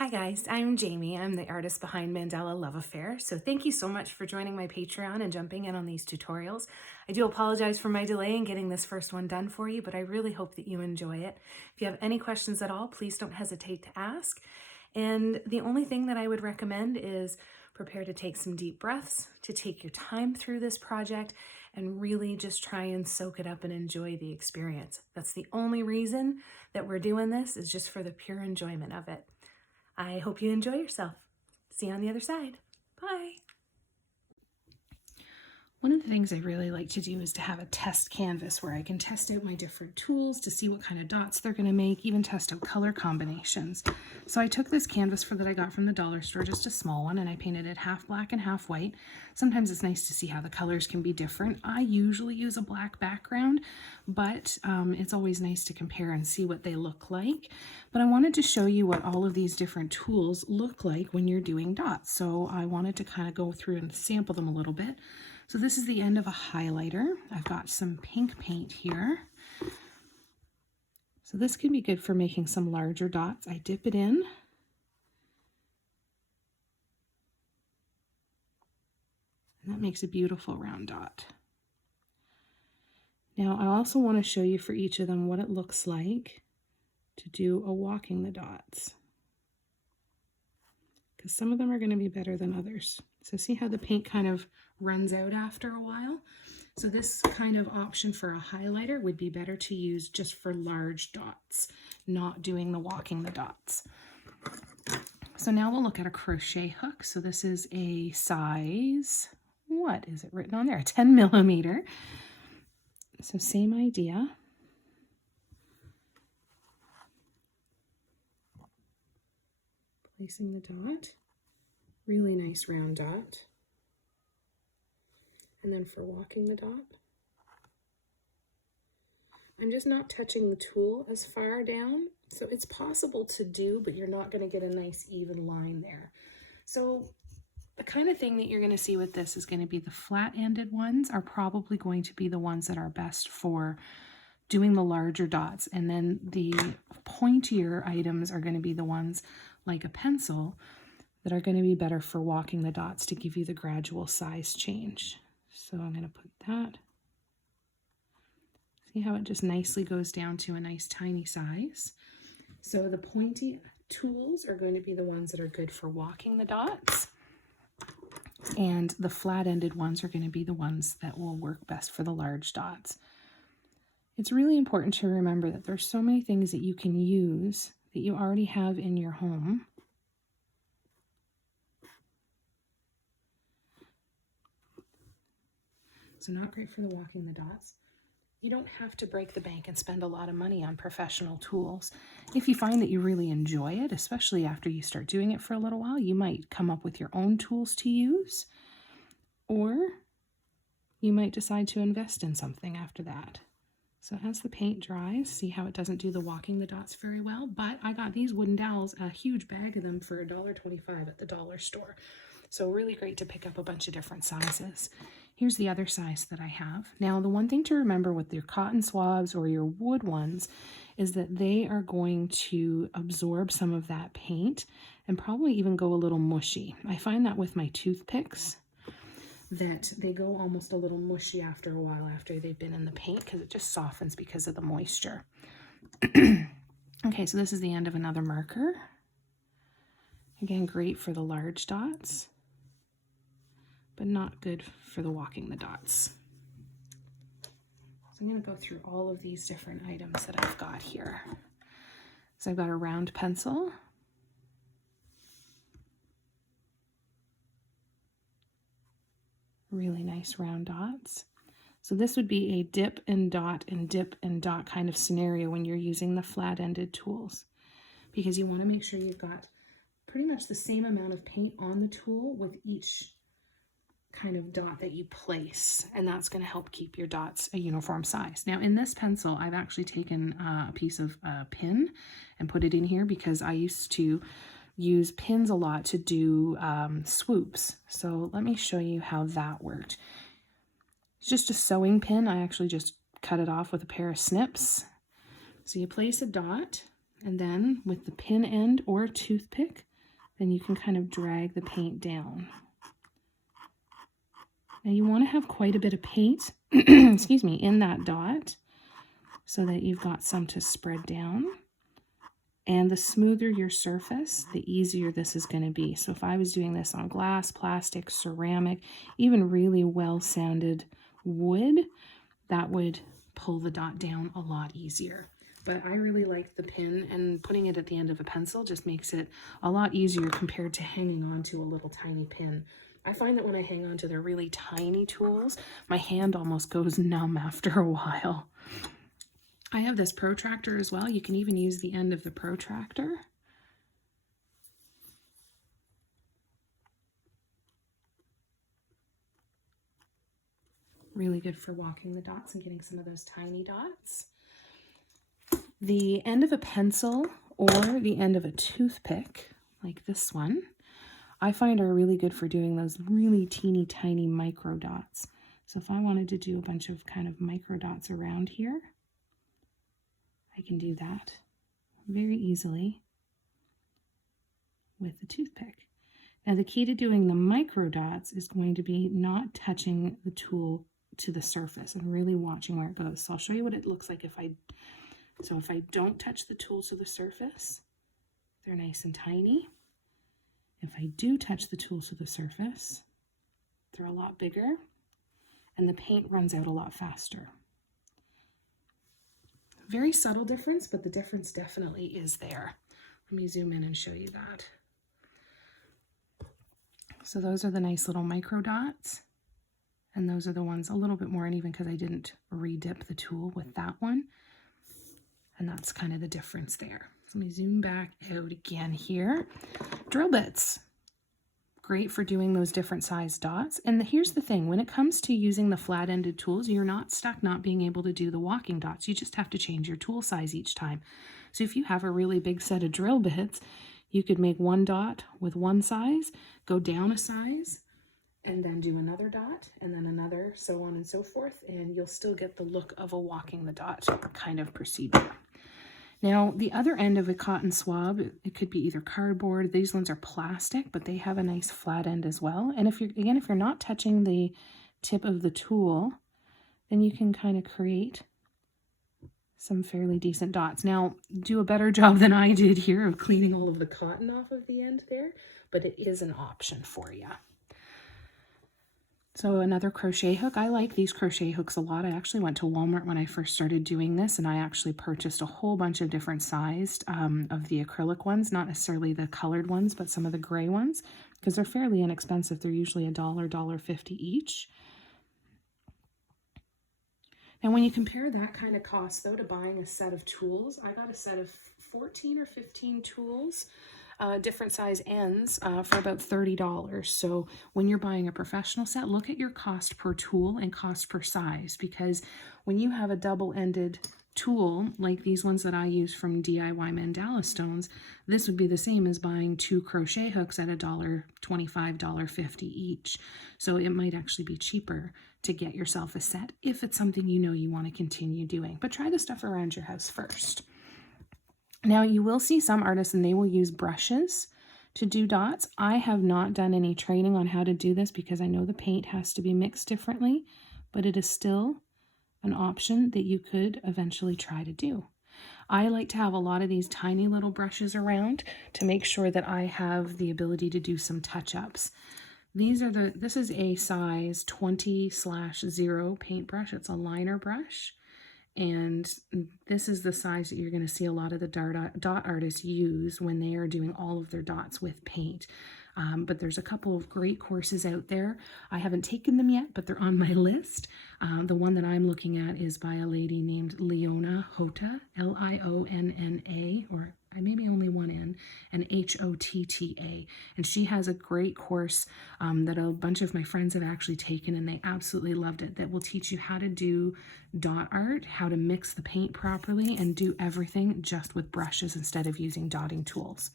Hi guys, I'm Jamie. I'm the artist behind Mandala Love Affair. So thank you so much for joining my Patreon and jumping in on these tutorials. I do apologize for my delay in getting this first one done for you, but I really hope that you enjoy it. If you have any questions at all, please don't hesitate to ask. And the only thing that I would recommend is prepare to take some deep breaths, to take your time through this project, and really just try and soak it up and enjoy the experience. That's the only reason that we're doing this, is just for the pure enjoyment of it. I hope you enjoy yourself. See you on the other side. Bye. One of the things I really like to do is to have a test canvas where I can test out my different tools to see what kind of dots they're going to make, even test out color combinations. So I took this canvas that I got from the dollar store, just a small one, and I painted it half black and half white. Sometimes it's nice to see how the colors can be different. I usually use a black background, but it's always nice to compare and see what they look like. But I wanted to show you what all of these different tools look like when you're doing dots. So I wanted to kind of go through and sample them a little bit. So this is the end of a highlighter. I've got some pink paint here. So this can be good for making some larger dots. I dip it in. And that makes a beautiful round dot. Now I also want to show you for each of them what it looks like to do a walking the dots, because some of them are going to be better than others. So see how the paint kind of runs out after a while? So this kind of option for a highlighter would be better to use just for large dots, not doing the walking the dots. So now we'll look at a crochet hook. So this is a size, what is it written on there? A 10 millimeter. So same idea. Placing the dot, really nice round dot. And then for walking the dot, I'm just not touching the tool as far down. So it's possible to do, but you're not going to get a nice even line there. So the kind of thing that you're going to see with this is going to be the flat-ended ones are probably going to be the ones that are best for doing the larger dots. And then the pointier items are going to be the ones like a pencil that are going to be better for walking the dots to give you the gradual size change. So I'm going to put that. See how it just nicely goes down to a nice tiny size. So the pointy tools are going to be the ones that are good for walking the dots. And the flat-ended ones are going to be the ones that will work best for the large dots. It's really important to remember that there's so many things that you can use that you already have in your home. So not great for the walking the dots. You don't have to break the bank and spend a lot of money on professional tools. If you find that you really enjoy it, especially after you start doing it for a little while, you might come up with your own tools to use, or you might decide to invest in something after that. So as the paint dries, see how it doesn't do the walking the dots very well, but I got these wooden dowels, a huge bag of them for $1.25 at the dollar store. So really great to pick up a bunch of different sizes. Here's the other size that I have. Now, the one thing to remember with your cotton swabs or your wood ones is that they are going to absorb some of that paint and probably even go a little mushy. I find that with my toothpicks, that they go almost a little mushy after a while after they've been in the paint, because it just softens because of the moisture. Okay, so this is the end of another marker. Again, great for the large dots, but not good for the walking the dots. So I'm going to go through all of these different items that I've got here. So I've got a round pencil. Really nice round dots. So this would be a dip and dot and dip and dot kind of scenario when you're using the flat-ended tools, because you want to make sure you've got pretty much the same amount of paint on the tool with each kind of dot that you place, and that's going to help keep your dots a uniform size. Now in this pencil, I've actually taken a piece of pin and put it in here because I used to use pins a lot to do swoops. So let me show you how that worked. It's just a sewing pin. I actually just cut it off with a pair of snips. So you place a dot, and then with the pin end or toothpick, then you can kind of drag the paint down. Now you want to have quite a bit of paint, excuse me, in that dot so that you've got some to spread down. And the smoother your surface, the easier this is going to be. So if I was doing this on glass, plastic, ceramic, even really well-sanded wood, that would pull the dot down a lot easier. But I really like the pin, and putting it at the end of a pencil just makes it a lot easier compared to hanging on to a little tiny pin. I find that when I hang on to the really tiny tools, my hand almost goes numb after a while. I have this protractor as well. You can even use the end of the protractor. Really good for walking the dots and getting some of those tiny dots. The end of a pencil or the end of a toothpick, like this one, I find are really good for doing those really teeny tiny micro dots. So if I wanted to do a bunch of kind of micro dots around here, I can do that very easily with the toothpick. Now the key to doing the micro dots is going to be not touching the tool to the surface and really watching where it goes. So I'll show you what it looks like if I don't touch the tool to the surface, they're nice and tiny. If I do touch the tool to the surface, they're a lot bigger and the paint runs out a lot faster. Very subtle difference, but the difference definitely is there. Let me zoom in and show you that. So those are the nice little micro dots. And those are the ones a little bit more uneven because I didn't re-dip the tool with that one. And that's kind of the difference there. So let me zoom back out again here. Drill bits. Great for doing those different size dots. And here's the thing, when it comes to using the flat-ended tools, you're not stuck not being able to do the walking dots. You just have to change your tool size each time. So if you have a really big set of drill bits, you could make one dot with one size, go down a size, and then do another dot, and then another, so on and so forth, and you'll still get the look of a walking the dot kind of procedure. Now, the other end of a cotton swab, it could be either cardboard. These ones are plastic, but they have a nice flat end as well. And if you're not touching the tip of the tool, then you can kind of create some fairly decent dots. Now, do a better job than I did here of cleaning all of the cotton off of the end there, but it is an option for you. So another crochet hook. I like these crochet hooks a lot. I actually went to Walmart when I first started doing this, and I actually purchased a whole bunch of different sized of the acrylic ones, not necessarily the colored ones, but some of the gray ones, because they're fairly inexpensive. They're usually $1, $1.50 each. Now when you compare that kind of cost though to buying a set of tools, I got a set of 14 or 15 tools, different size ends for about $30. So when you're buying a professional set, look at your cost per tool and cost per size, because when you have a double-ended tool like these ones that I use from DIY Mandala Stones, this would be the same as buying 2 crochet hooks at $1.25, $1.50 each. So it might actually be cheaper to get yourself a set if it's something you know you want to continue doing. But try the stuff around your house first. Now you will see some artists and they will use brushes to do dots. I have not done any training on how to do this because I know the paint has to be mixed differently, but it is still an option that you could eventually try to do. I like to have a lot of these tiny little brushes around to make sure that I have the ability to do some touch-ups. This is a size 20/0 paintbrush. It's a liner brush. And this is the size that you're going to see a lot of the dot artists use when they are doing all of their dots with paint. But there's a couple of great courses out there. I haven't taken them yet, but they're on my list. The one that I'm looking at is by a lady named Liona Hota, Lionna, or maybe only one N, and Hotta. And she has a great course that a bunch of my friends have actually taken, and they absolutely loved it, that will teach you how to do dot art, how to mix the paint properly, and do everything just with brushes instead of using dotting tools.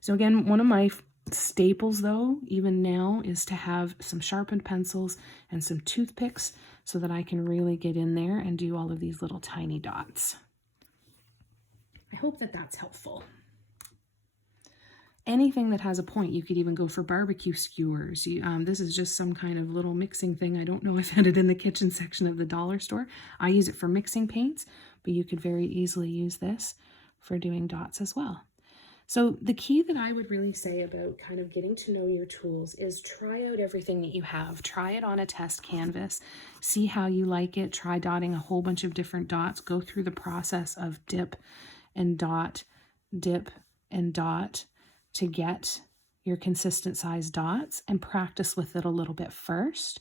So again, one of my staples though, even now, is to have some sharpened pencils and some toothpicks so that I can really get in there and do all of these little tiny dots. I hope that that's helpful. anything that has a point. You could even go for barbecue skewers. This is just some kind of little mixing thing. I don't know. I found it in the kitchen section of the dollar store. I use it for mixing paints, but you could very easily use this for doing dots as well. So the key that I would really say about kind of getting to know your tools is try out everything that you have. Try it on a test canvas. See how you like it. Try dotting a whole bunch of different dots. Go through the process of dip and dot, dip and dot to get your consistent size dots, and practice with it a little bit first.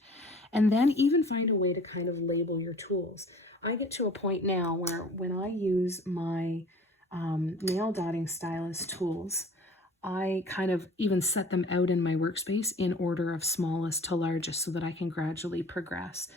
And then even find a way to kind of label your tools. I get to a point now where when I use my nail dotting stylus tools, I kind of even set them out in my workspace in order of smallest to largest so that I can gradually progress.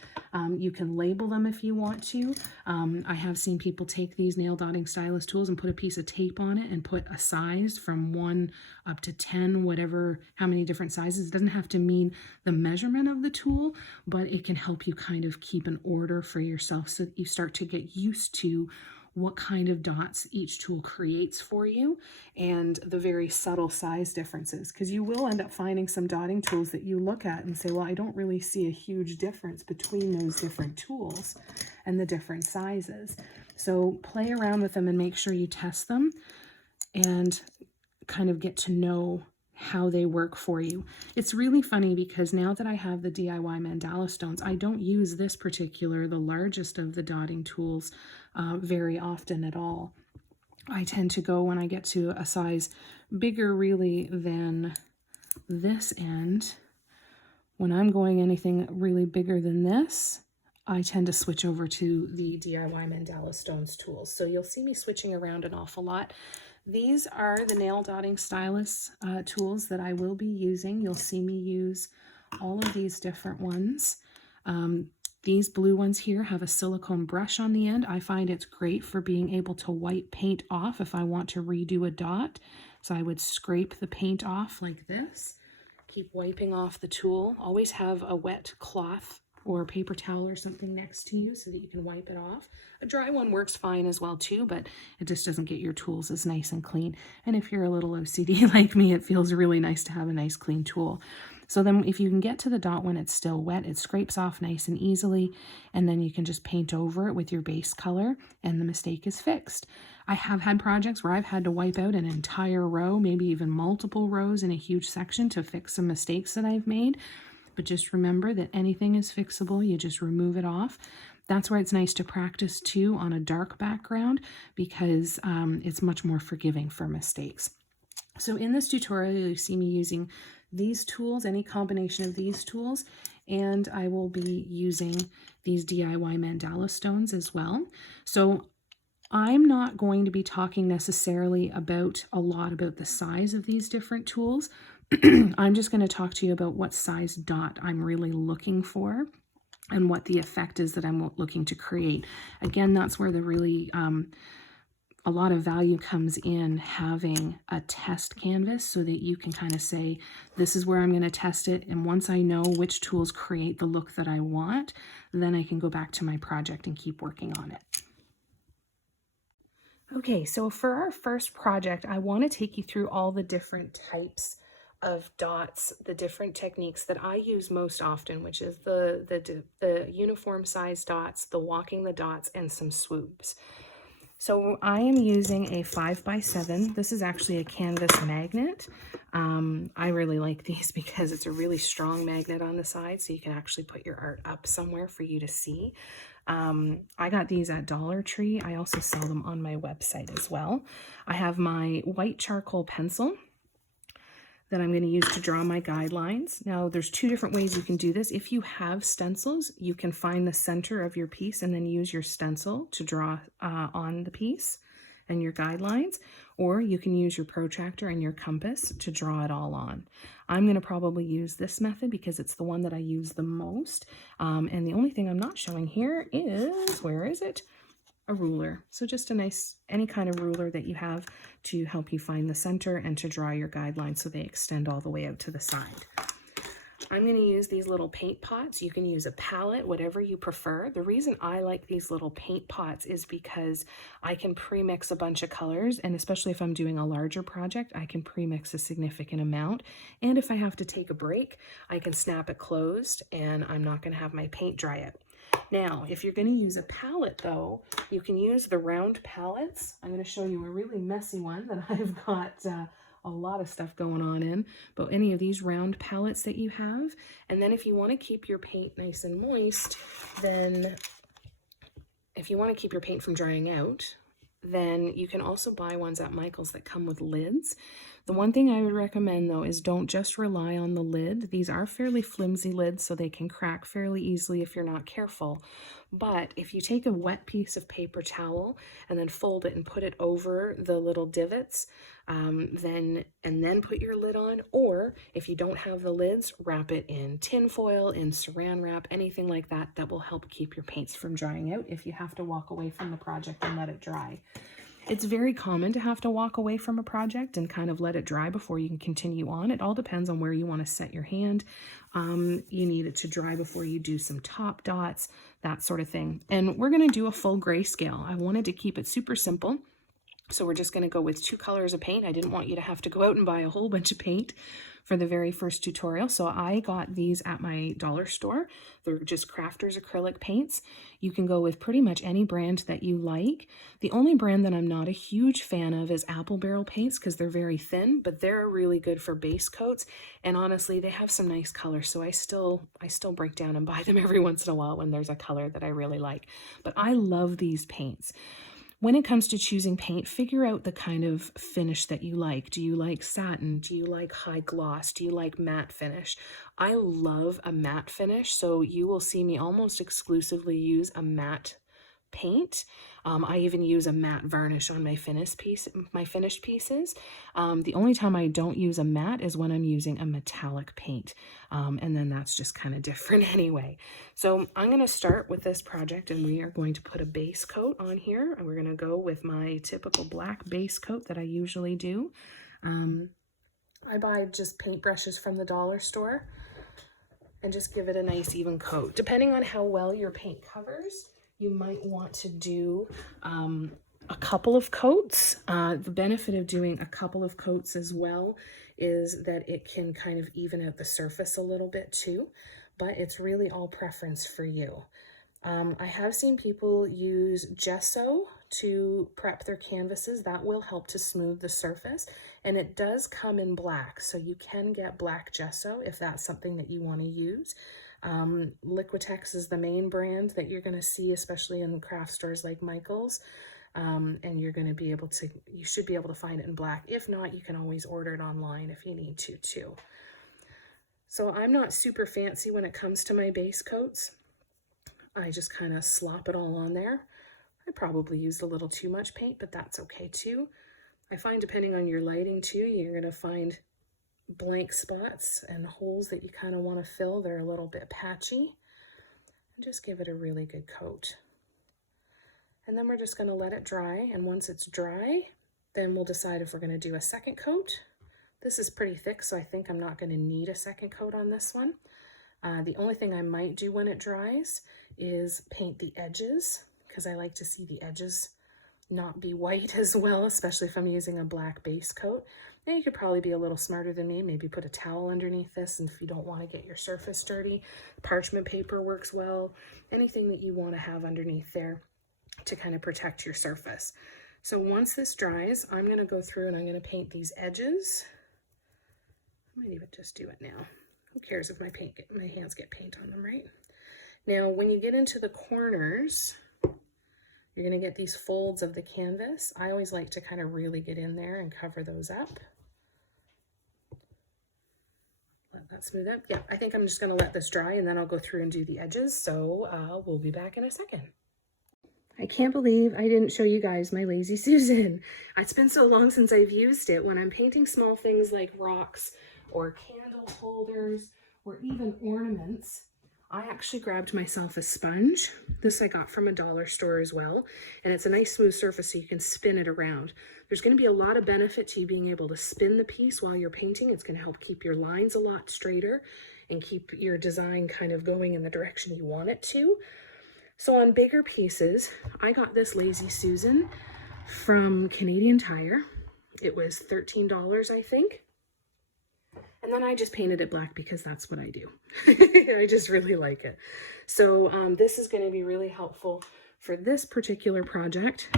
You can label them if you want to. I have seen people take these nail dotting stylus tools and put a piece of tape on it and put a size from 1 up to 10, whatever, how many different sizes. It doesn't have to mean the measurement of the tool, but it can help you kind of keep an order for yourself so that you start to get used to what kind of dots each tool creates for you and the very subtle size differences, because you will end up finding some dotting tools that you look at and say, well, I don't really see a huge difference between those different tools and the different sizes. So play around with them and make sure you test them and kind of get to know how they work for you. It's really funny because now that I have the DIY mandala stones, I don't use this particular, the largest of the dotting tools, very often at all. I tend to go, when I get to a size bigger really than this end, when I'm going anything really bigger than this, I tend to switch over to the DIY mandala stones tools. So you'll see me switching around an awful lot. These are the nail dotting stylus tools that I will be using. You'll see me use all of these different ones. These blue ones here have a silicone brush on the end. I find it's great for being able to wipe paint off if I want to redo a dot. So I would scrape the paint off like this. Keep wiping off the tool. Always have a wet cloth or paper towel or something next to you so that you can wipe it off. A dry one works fine as well too, but it just doesn't get your tools as nice and clean. And if you're a little OCD like me, it feels really nice to have a nice clean tool. So then if you can get to the dot when it's still wet, it scrapes off nice and easily, and then you can just paint over it with your base color and the mistake is fixed. I have had projects where I've had to wipe out an entire row, maybe even multiple rows in a huge section to fix some mistakes that I've made. But just remember that anything is fixable. You just remove it off. That's where it's nice to practice too on a dark background, because it's much more forgiving for mistakes. So in this tutorial, you see me using these tools, any combination of these tools, and I will be using these DIY mandala stones as well. So I'm not going to be talking necessarily about a lot about the size of these different tools. I'm just going to talk to you about what size dot I'm really looking for and what the effect is that I'm looking to create. Again, that's where the really a lot of value comes in having a test canvas so that you can kind of say, this is where I'm going to test it. And once I know which tools create the look that I want, then I can go back to my project and keep working on it. Okay, so for our first project, I want to take you through all the different types of dots, the different techniques that I use most often, which is the uniform size dots, the walking the dots, and some swoops. So I am using a 5x7. This is actually a canvas magnet. I really like these because it's a really strong magnet on the side, so you can actually put your art up somewhere for you to see. I got these at Dollar Tree. I also sell them on my website as well. I have my white charcoal pencil that I'm going to use to draw my guidelines. Now, there's two different ways you can do this. If you have stencils, you can find the center of your piece and then use your stencil to draw on the piece and your guidelines, or you can use your protractor and your compass to draw it all on. I'm going to probably use this method because it's the one that I use the most. And the only thing I'm not showing here is, where is it? A ruler. So just a nice, any kind of ruler that you have to help you find the center and to draw your guidelines so they extend all the way out to the side. I'm going to use these little paint pots. You can use a palette, whatever you prefer. The reason I like these little paint pots is because I can pre-mix a bunch of colors, and especially if I'm doing a larger project, I can pre-mix a significant amount. And if I have to take a break, I can snap it closed and I'm not going to have my paint dry out. Now, if you're going to use a palette though, you can use the round palettes. I'm going to show you a really messy one that I've got a lot of stuff going on in, but any of these round palettes that you have. And then if you want to keep your paint nice and moist, then if you want to keep your paint from drying out, then you can also buy ones at Michael's that come with lids. The one thing I would recommend though is don't just rely on the lid. These are fairly flimsy lids, so they can crack fairly easily if you're not careful. But if you take a wet piece of paper towel and then fold it and put it over the little divots, then put your lid on, or if you don't have the lids, wrap it in tin foil, in saran wrap, anything like that, that will help keep your paints from drying out if you have to walk away from the project and let it dry. It's very common to have to walk away from a project and kind of let it dry before you can continue on. It all depends on where you want to set your hand. You need it to dry before you do some top dots, that sort of thing. And we're going to do a full grayscale. I wanted to keep it super simple. So we're just going to go with 2 colors of paint. I didn't want you to have to go out and buy a whole bunch of paint for the very first tutorial. So I got these at my dollar store. They're just Crafters acrylic paints. You can go with pretty much any brand that you like. The only brand that I'm not a huge fan of is Apple Barrel paints because they're very thin, but they're really good for base coats. And honestly, they have some nice colors. So I still break down and buy them every once in a while when there's a color that I really like. But I love these paints. When it comes to choosing paint, figure out the kind of finish that you like. Do you like satin? Do you like high gloss? Do you like matte finish? I love a matte finish, so you will see me almost exclusively use a matte paint. I even use a matte varnish on my finished pieces. The only time I don't use a matte is when I'm using a metallic paint. And then that's just kind of different anyway. So I'm going to start with this project and we are going to put a base coat on here. And we're going to go with my typical black base coat that I usually do. I buy just paintbrushes from the dollar store and just give it a nice even coat. Depending on how well your paint covers, you might want to do a couple of coats. The benefit of doing a couple of coats as well is that it can kind of even out the surface a little bit too, but it's really all preference for you. I have seen people use gesso to prep their canvases. That will help to smooth the surface, and it does come in black, so you can get black gesso if that's something that you want to use. Liquitex is the main brand that you're going to see, especially in craft stores like Michael's. And you're going to be able to, you should be able to find it in black. If not, you can always order it online if you need to too. So I'm not super fancy when it comes to my base coats. I just kind of slop it all on there. I probably used a little too much paint, but that's okay too. I find depending on your lighting too, you're going to find blank spots and holes that you kind of want to fill. They're a little bit patchy. And just give it a really good coat. And then we're just going to let it dry. And once it's dry, then we'll decide if we're going to do a second coat. This is pretty thick, so I think I'm not going to need a second coat on this one. The only thing I might do when it dries is paint the edges, because I like to see the edges not be white as well, especially if I'm using a black base coat. Now you could probably be a little smarter than me, maybe put a towel underneath this, and if you don't want to get your surface dirty, parchment paper works well, anything that you want to have underneath there to kind of protect your surface. So once this dries, I'm going to go through and I'm going to paint these edges. I might even just do it now. Who cares if my hands get paint on them, right? Now, when you get into the corners, you're going to get these folds of the canvas. I always like to kind of really get in there and cover those up. Let that smooth up. Yeah, I think I'm just going to let this dry and then I'll go through and do the edges. So we'll be back in a second. I can't believe I didn't show you guys my Lazy Susan. It's been so long since I've used it. When I'm painting small things like rocks or candle holders or even ornaments, I actually grabbed myself a sponge. This I got from a dollar store as well. And it's a nice smooth surface so you can spin it around. There's going to be a lot of benefit to you being able to spin the piece while you're painting. It's going to help keep your lines a lot straighter. and keep your design kind of going in the direction you want it to. So on bigger pieces, I got this Lazy Susan from Canadian Tire. It was $13, I think. And then I just painted it black because that's what I do. I just really like it. So this is going to be really helpful for this particular project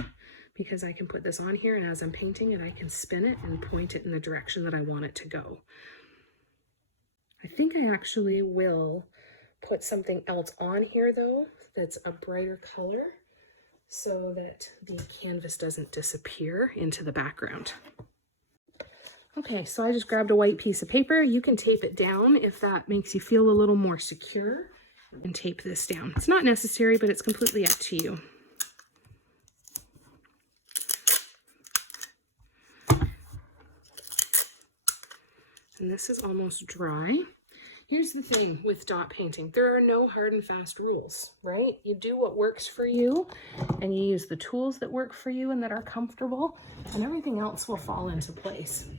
because I can put this on here, and as I'm painting it, I can spin it and point it in the direction that I want it to go. I think I actually will put something else on here though that's a brighter color so that the canvas doesn't disappear into the background. Okay, so I just grabbed a white piece of paper. You can tape it down if that makes you feel a little more secure, and tape this down. It's not necessary, but it's completely up to you. And this is almost dry. Here's the thing with dot painting. There are no hard and fast rules, right? You do what works for you, and you use the tools that work for you and that are comfortable, and everything else will fall into place.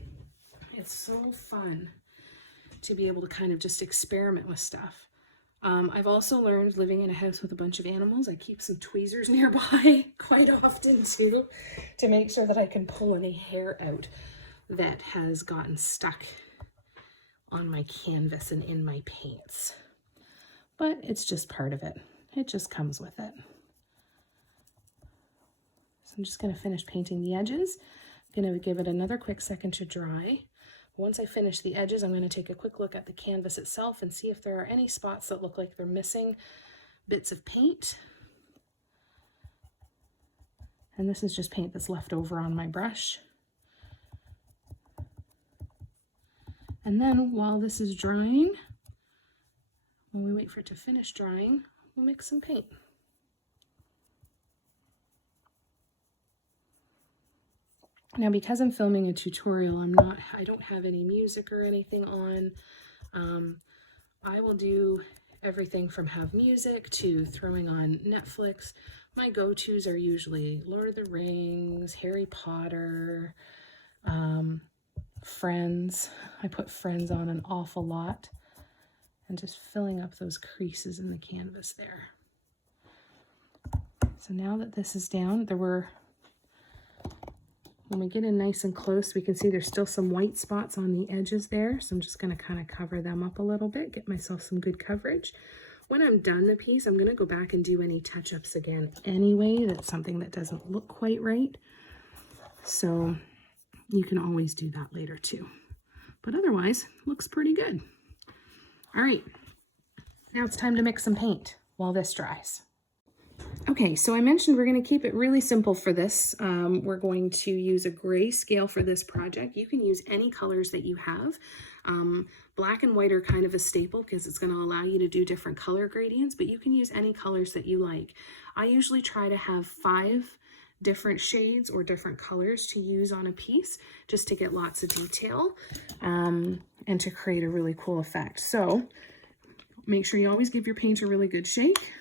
It's so fun to be able to kind of just experiment with stuff. I've also learned, living in a house with a bunch of animals, I keep some tweezers nearby quite often too, to make sure that I can pull any hair out that has gotten stuck on my canvas and in my paints. But it's just part of it. It just comes with it. So I'm just going to finish painting the edges. I'm going to give it another quick second to dry. Once I finish the edges, I'm going to take a quick look at the canvas itself and see if there are any spots that look like they're missing bits of paint. And this is just paint that's left over on my brush. And then while this is drying, when we wait for it to finish drying, we'll mix some paint. Now, because I'm filming a tutorial, I don't have any music or anything on. I will do everything from have music to throwing on Netflix. My go-tos are usually Lord of the Rings, Harry Potter, Friends. I put Friends on an awful lot, and just filling up those creases in the canvas there. So now that this is down, when we get in nice and close, we can see there's still some white spots on the edges there. So I'm just going to kind of cover them up a little bit, get myself some good coverage. When I'm done the piece, I'm going to go back and do any touch-ups again anyway. That's something that doesn't look quite right. So you can always do that later too. But otherwise, looks pretty good. All right, now it's time to mix some paint while this dries. Okay, so I mentioned we're going to keep it really simple for this. We're going to use a gray scale for this project. You can use any colors that you have. Black and white are kind of a staple because it's going to allow you to do different color gradients, but you can use any colors that you like. I usually try to have 5 different shades or different colors to use on a piece just to get lots of detail and to create a really cool effect. So make sure you always give your paint a really good shake.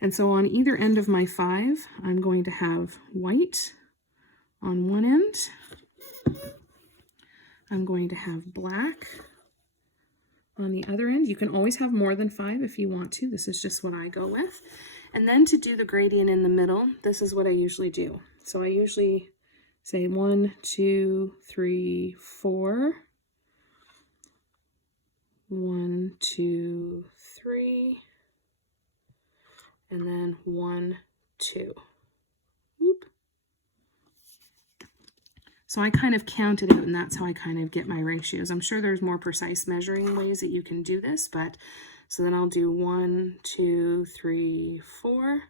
And so on either end of my 5, I'm going to have white on one end. I'm going to have black on the other end. You can always have more than 5 if you want to. This is just what I go with. And then to do the gradient in the middle, this is what I usually do. So I usually say 1, 2, 3, 4. 1, 2, 3. And then 1, 2. Whoop. So I kind of count it out, and that's how I kind of get my ratios. I'm sure there's more precise measuring ways that you can do this, but so then I'll do 1, 2, 3, 4,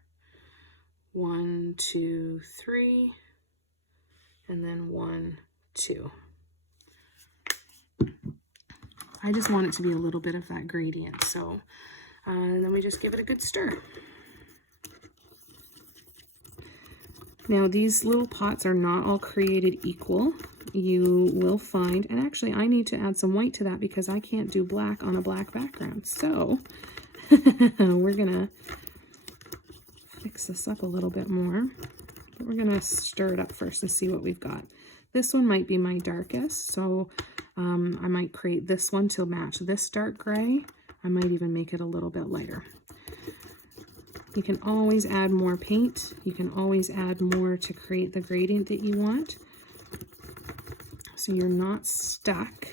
1, 2, 3, and then 1, 2. I just want it to be a little bit of that gradient, so and then we just give it a good stir. Now these little pots are not all created equal. You will find, and actually I need to add some white to that because I can't do black on a black background. So we're gonna fix this up a little bit more, but we're gonna stir it up first and see what we've got. This one might be my darkest, so I might create this one to match this dark gray. I might even make it a little bit lighter. You can always add more paint. You can always add more to create the gradient that you want, so you're not stuck.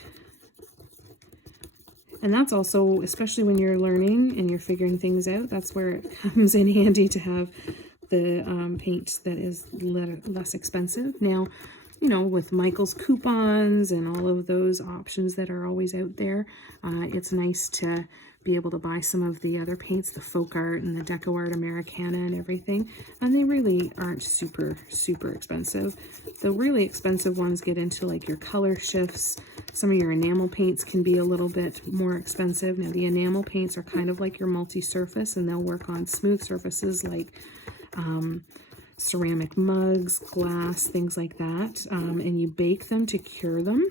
And that's also, especially when you're learning and you're figuring things out, that's where it comes in handy to have the paint that is less expensive. Now, you know, with Michael's coupons and all of those options that are always out there, it's nice to be able to buy some of the other paints, the Folk Art and the Deco Art Americana and everything, and they really aren't super expensive. The really expensive ones get into like your color shifts. Some of your enamel paints can be a little bit more expensive. Now the enamel paints are kind of like your multi-surface, and they'll work on smooth surfaces like ceramic mugs, glass, things like that, and you bake them to cure them.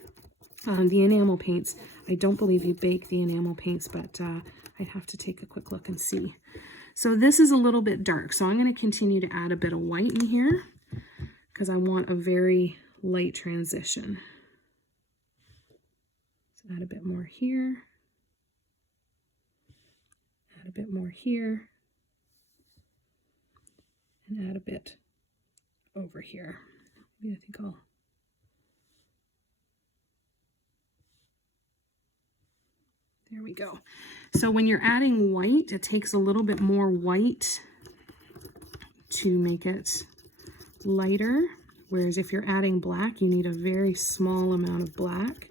The enamel paints, I don't believe you bake the enamel paints, but I'd have to take a quick look and see. So this is a little bit dark, so I'm going to continue to add a bit of white in here because I want a very light transition. So add a bit more here, add a bit more here, and add a bit over here. Maybe I think I'll... There we go. So when you're adding white, it takes a little bit more white to make it lighter, whereas if you're adding black, you need a very small amount of black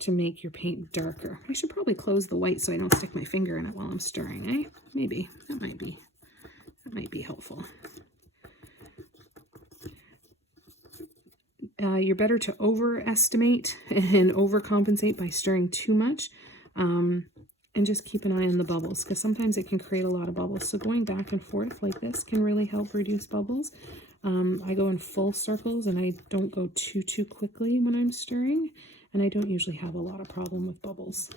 to make your paint darker. I should probably close the white so I don't stick my finger in it while I'm stirring, eh? Maybe. That might be helpful. You're better to overestimate and overcompensate by stirring too much, and just keep an eye on the bubbles, because sometimes it can create a lot of bubbles. So going back and forth like this can really help reduce bubbles. I go in full circles and I don't go too quickly when I'm stirring, and I don't usually have a lot of problem with bubbles.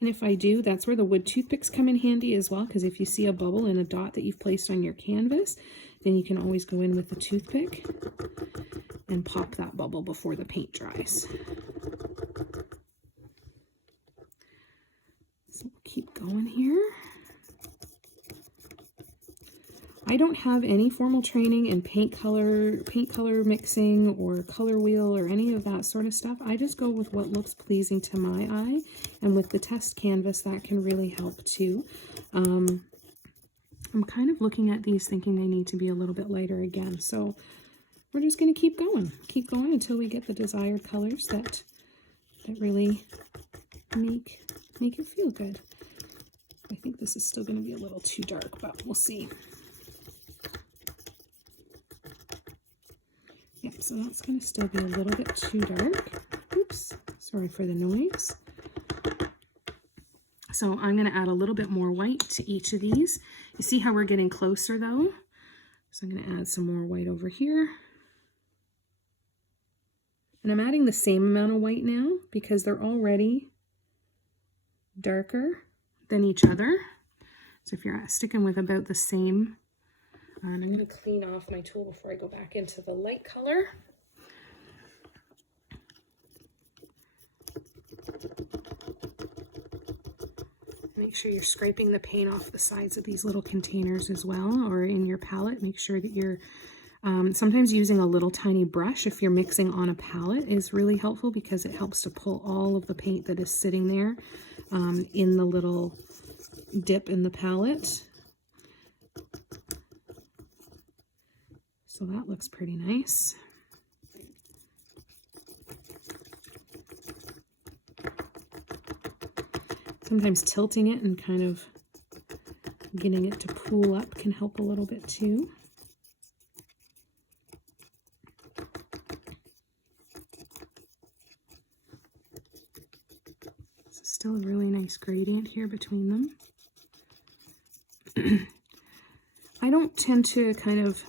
And if I do, that's where the wood toothpicks come in handy as well, because if you see a bubble in a dot that you've placed on your canvas, then you can always go in with the toothpick and pop that bubble before the paint dries. So we'll keep going here. I don't have any formal training in paint color mixing or color wheel or any of that sort of stuff. I just go with what looks pleasing to my eye, and with the test canvas that can really help too. I'm kind of looking at these thinking they need to be a little bit lighter again, so we're just going to keep going until we get the desired colors that really make it feel good. I think this is still going to be a little too dark, but we'll see. Yep, so that's going to still be a little bit too dark. Oops, sorry for the noise. So I'm going to add a little bit more white to each of these. You see how we're getting closer though? So I'm going to add some more white over here. And I'm adding the same amount of white now because they're already darker than each other. So if you're sticking with about the same, and I'm going to clean off my tool before I go back into the light color. Make sure you're scraping the paint off the sides of these little containers as well, or in your palette. Make sure that you're sometimes using a little tiny brush if you're mixing on a palette is really helpful, because it helps to pull all of the paint that is sitting there in the little dip in the palette. So that looks pretty nice. Sometimes tilting it and kind of getting it to pool up can help a little bit too. So still a really nice gradient here between them. I don't tend to kind of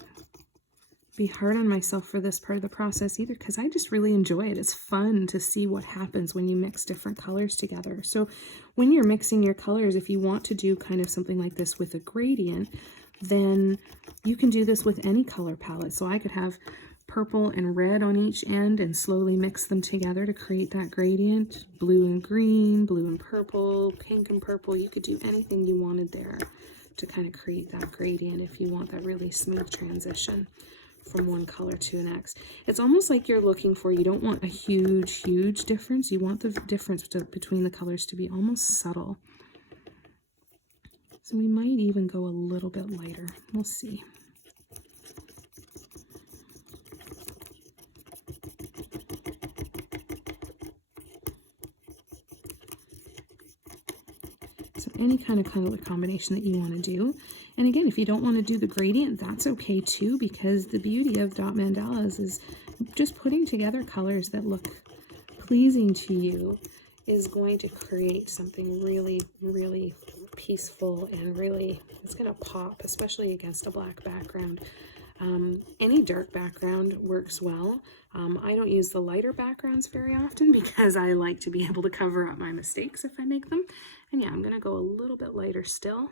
be hard on myself for this part of the process either, because I just really enjoy it. It's fun to see what happens when you mix different colors together. So when you're mixing your colors, if you want to do kind of something like this with a gradient, then you can do this with any color palette. So I could have purple and red on each end and slowly mix them together to create that gradient. Blue and green, blue and purple, pink and purple. You could do anything you wanted there to kind of create that gradient if you want that really smooth transition from one color to the next. It's almost like you're looking for, you don't want a huge difference. You want the difference between the colors to be almost subtle. So we might even go a little bit lighter. We'll see. So any kind of color combination that you want to do. And again, if you don't want to do the gradient, that's okay too, because the beauty of dot mandalas is just putting together colors that look pleasing to you is going to create something really, really peaceful and really, it's going to pop, especially against a black background. Any dark background works well. I don't use the lighter backgrounds very often because I like to be able to cover up my mistakes if I make them. And yeah, I'm going to go a little bit lighter still.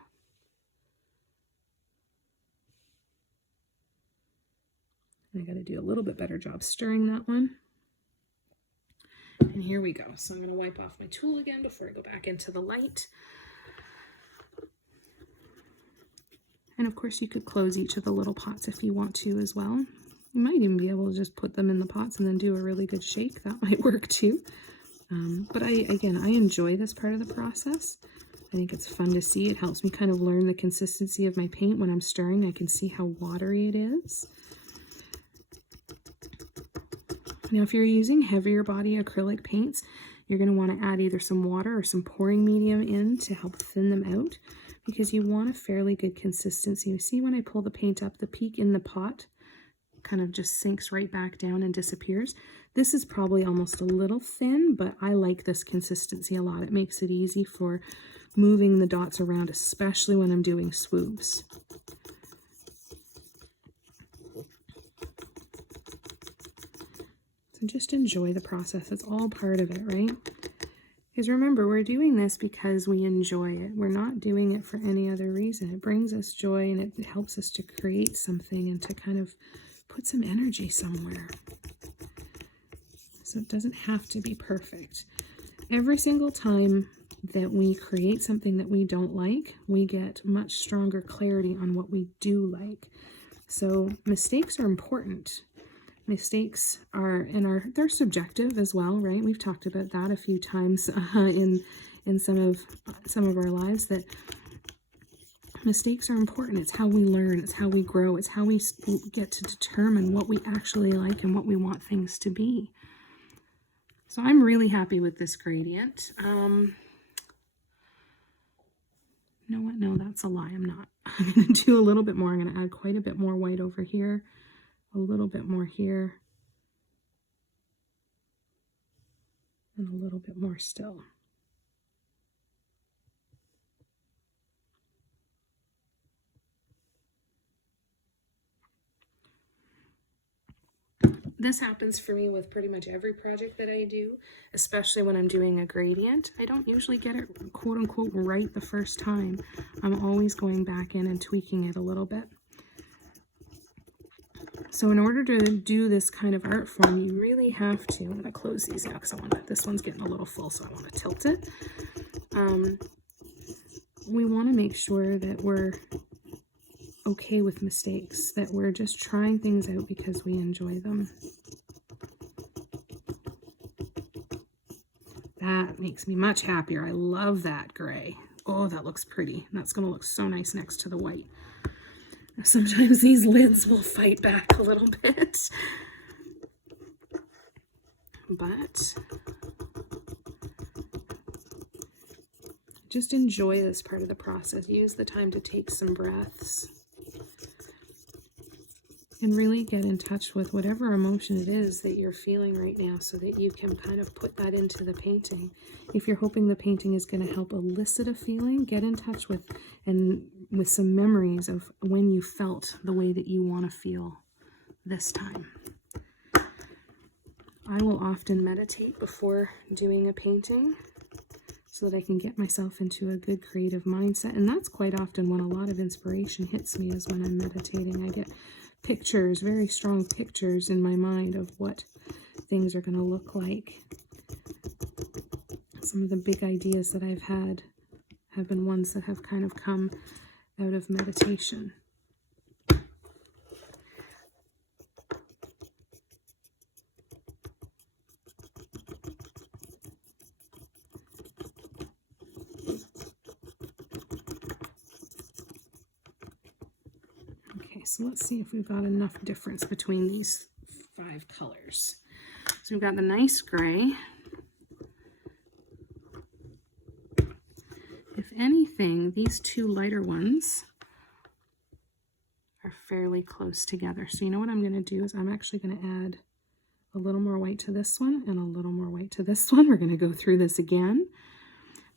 I got to do a little bit better job stirring that one. And here we go. So I'm going to wipe off my tool again before I go back into the light. And of course you could close each of the little pots if you want to as well. You might even be able to just put them in the pots and then do a really good shake. That might work too. But I enjoy this part of the process. I think it's fun to see. It helps me kind of learn the consistency of my paint when I'm stirring. I can see how watery it is. Now, if you're using heavier body acrylic paints, you're going to want to add either some water or some pouring medium in to help thin them out, because you want a fairly good consistency. You see when I pull the paint up, the peak in the pot kind of just sinks right back down and disappears. This is probably almost a little thin, but I like this consistency a lot. It makes it easy for moving the dots around, especially when I'm doing swoops. So just enjoy the process. It's all part of it, right? Because remember, we're doing this because we enjoy it. We're not doing it for any other reason. It brings us joy and it helps us to create something and to kind of put some energy somewhere. So it doesn't have to be perfect. Every single time that we create something that we don't like, we get much stronger clarity on what we do like. So mistakes are important. Mistakes are, they're subjective as well, right? We've talked about that a few times in some of our lives, that mistakes are important. It's how we learn. It's how we grow. It's how we get to determine what we actually like and what we want things to be. So I'm really happy with this gradient. You know what? No, that's a lie. I'm not. I'm going to do a little bit more. I'm going to add quite a bit more white over here. A little bit more here, and a little bit more still. This happens for me with pretty much every project that I do, especially when I'm doing a gradient. I don't usually get it quote unquote right the first time. I'm always going back in and tweaking it a little bit. So in order to do this kind of art form, you really have to, I'm going to close these now because this one's getting a little full, so I want to tilt it. We want to make sure that we're okay with mistakes, that we're just trying things out because we enjoy them. That makes me much happier. I love that gray. Oh, that looks pretty. That's going to look so nice next to the white. Sometimes these lids will fight back a little bit, but just enjoy this part of the process. Use the time to take some breaths and really get in touch with whatever emotion it is that you're feeling right now so that you can kind of put that into the painting. If you're hoping the painting is going to help elicit a feeling, get in touch with some memories of when you felt the way that you want to feel this time. I will often meditate before doing a painting so that I can get myself into a good creative mindset. And that's quite often when a lot of inspiration hits me, is when I'm meditating. I get pictures, very strong pictures in my mind of what things are going to look like. Some of the big ideas that I've had have been ones that have kind of come out of meditation. Okay, so let's see if we've got enough difference between these 5 colors. So we've got the nice gray. If anything, these 2 lighter ones are fairly close together. So you know what I'm going to do is I'm actually going to add a little more white to this one and a little more white to this one. We're going to go through this again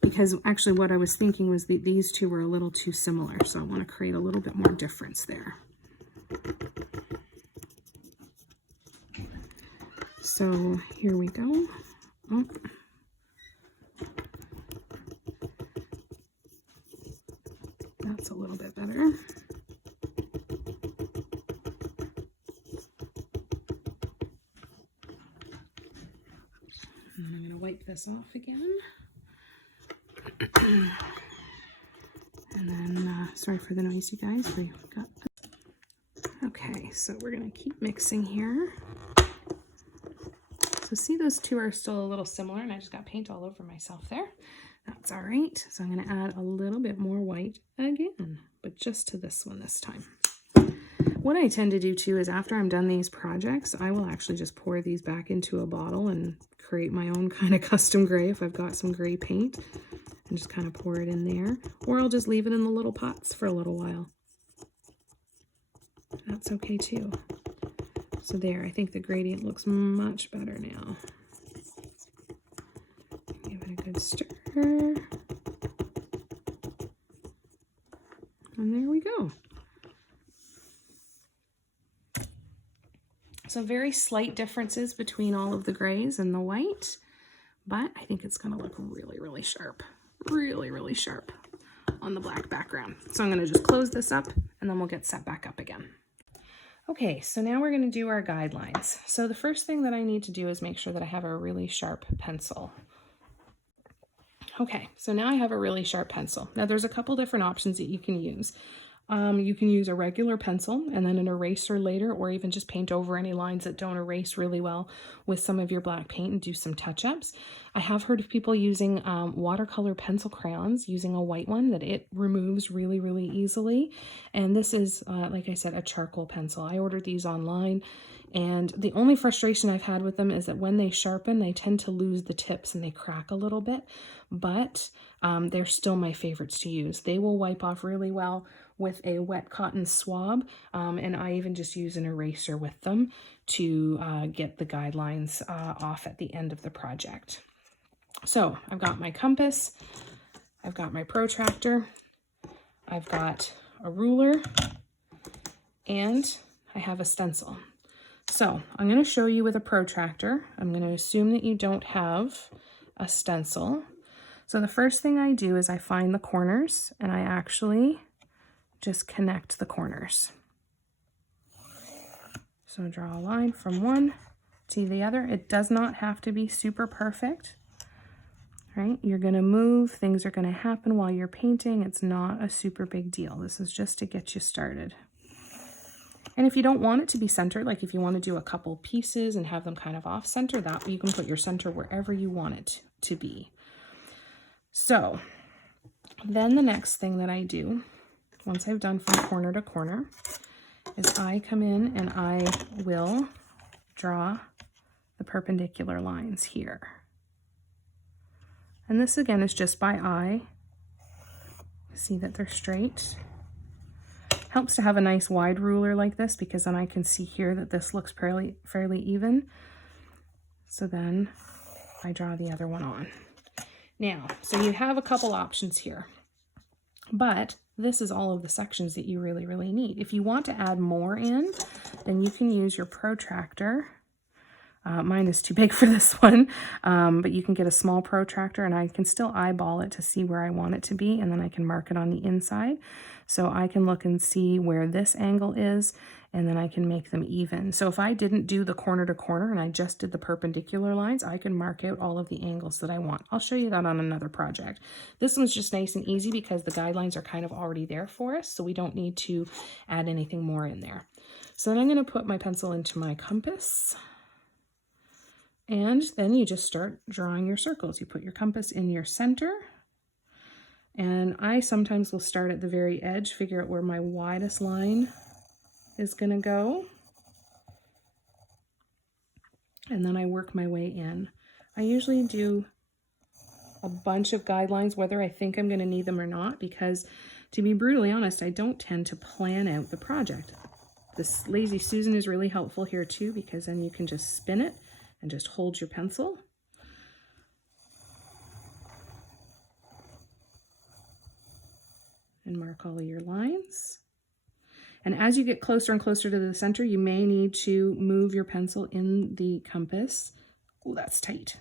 because actually what I was thinking was that these 2 were a little too similar. So I want to create a little bit more difference there. So here we go. Oh. That's a little bit better. And I'm going to wipe this off again. And then, sorry for the noise, you guys. We got. Okay, so we're going to keep mixing here. So see, those 2 are still a little similar, and I just got paint all over myself there. That's all right. So I'm going to add a little bit more white again, but just to this one this time. What I tend to do too is after I'm done these projects, I will actually just pour these back into a bottle and create my own kind of custom gray if I've got some gray paint, and just kind of pour it in there. Or I'll just leave it in the little pots for a little while. That's okay too. So there, I think the gradient looks much better now. Give it a good stir. And there we go. So very slight differences between all of the grays and the white, but I think it's going to look really, really sharp. Really, really sharp on the black background. So I'm going to just close this up and then we'll get set back up again. Okay, so now we're going to do our guidelines. So the first thing that I need to do is make sure that I have a really sharp pencil. Okay, so now I have a really sharp pencil. Now there's a couple different options that you can use. You can use a regular pencil and then an eraser later, or even just paint over any lines that don't erase really well with some of your black paint and do some touch-ups. I have heard of people using watercolor pencil crayons, using a white one that it removes really, really easily. And this is, like I said, a charcoal pencil. I ordered these online, and the only frustration I've had with them is that when they sharpen, they tend to lose the tips and they crack a little bit, but they're still my favorites to use. They will wipe off really well with a wet cotton swab, and I even just use an eraser with them to get the guidelines off at the end of the project. So I've got my compass, I've got my protractor, I've got a ruler, and I have a stencil. So I'm going to show you with a protractor. I'm going to assume that you don't have a stencil. So the first thing I do is I find the corners and I actually just connect the corners. So draw a line from one to the other. It does not have to be super perfect, right? You're going to move, things are going to happen while you're painting. It's not a super big deal. This is just to get you started. And if you don't want it to be centered, like if you want to do a couple pieces and have them kind of off center, that you can put your center wherever you want it to be. So then the next thing that I do, once I've done from corner to corner, is I come in and I will draw the perpendicular lines here. And this again is just by eye. See that they're straight. Helps to have a nice wide ruler like this because then I can see here that this looks fairly even. So then I draw the other one on. Now, so you have a couple options here, but this is all of the sections that you really, really need. If you want to add more in, then you can use your protractor Mine is too big for this one, but you can get a small protractor and I can still eyeball it to see where I want it to be, and then I can mark it on the inside. So I can look and see where this angle is, and then I can make them even. So if I didn't do the corner to corner and I just did the perpendicular lines, I can mark out all of the angles that I want. I'll show you that on another project. This one's just nice and easy because the guidelines are kind of already there for us, so we don't need to add anything more in there. So then I'm going to put my pencil into my compass. And then you just start drawing your circles. You put your compass in your center. And I sometimes will start at the very edge, figure out where my widest line is going to go. And then I work my way in. I usually do a bunch of guidelines, whether I think I'm going to need them or not, because to be brutally honest, I don't tend to plan out the project. This Lazy Susan is really helpful here too, because then you can just spin it and just hold your pencil. And mark all of your lines. And as you get closer and closer to the center, you may need to move your pencil in the compass. Oh, that's tight.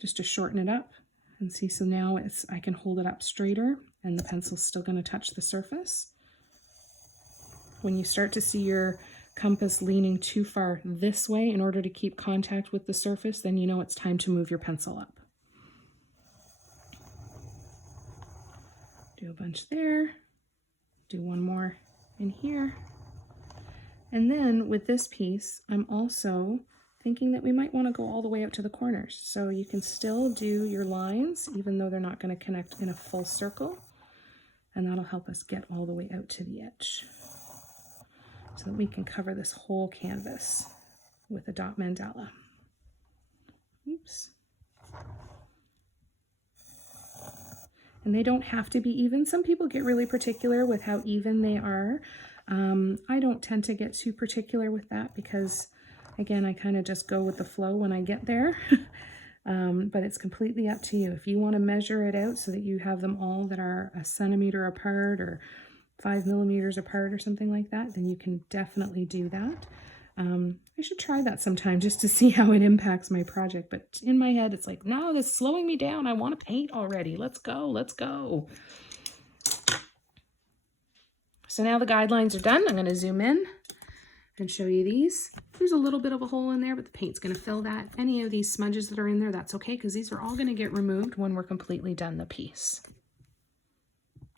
Just to shorten it up. And see, so now I can hold it up straighter and the pencil's still going to touch the surface. When you start to see your compass leaning too far this way in order to keep contact with the surface, then you know it's time to move your pencil up. Do a bunch there, do one more in here. And then with this piece, I'm also thinking that we might want to go all the way out to the corners. So you can still do your lines, even though they're not going to connect in a full circle. And that'll help us get all the way out to the edge, so that we can cover this whole canvas with a dot mandala. Oops. And they don't have to be even. Some people get really particular with how even they are. I don't tend to get too particular with that because, again, I kind of just go with the flow when I get there. But it's completely up to you. If you want to measure it out so that you have them all that are a centimeter apart or 5 millimeters apart or something like that, then you can definitely do that. I should try that sometime just to see how it impacts my project. But in my head, it's like, no, that's slowing me down. I want to paint already. Let's go. Let's go. So now the guidelines are done. I'm going to zoom in and show you these. There's a little bit of a hole in there, but the paint's going to fill that. Any of these smudges that are in there, that's okay, because these are all going to get removed when we're completely done the piece.